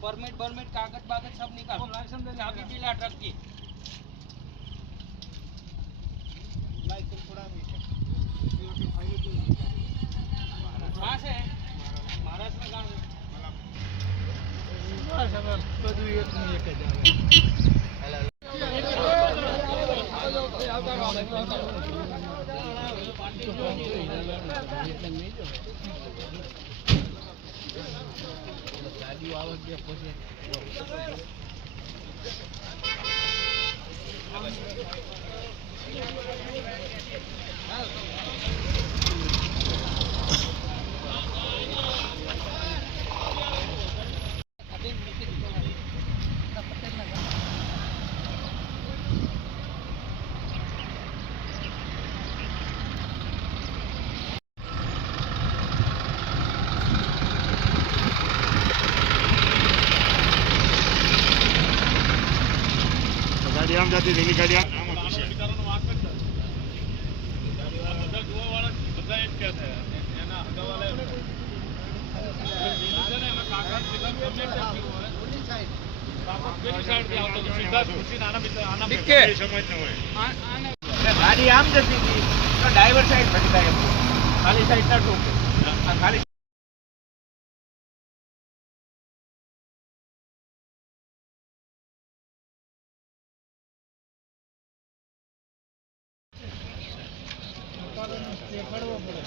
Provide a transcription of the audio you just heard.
permit permit कागज बागज सब निकाल लाइसेंस दे चाबी भी ला ट्रक की लाइसेंस थोड़ा कहाँ से है महाराष्ट्र में कहाँ से બધું એક ને એક જ ગાડીઓ આવે છે પછી ગાડી આમ જતી હતી ગાડી આમ ગાડી આમ જતી હતી તો ડ્રાઈવર સાઈડ ભટકાય ખાલી સાઈડ ના ઠોકે ખાલી દેખાડવો પડે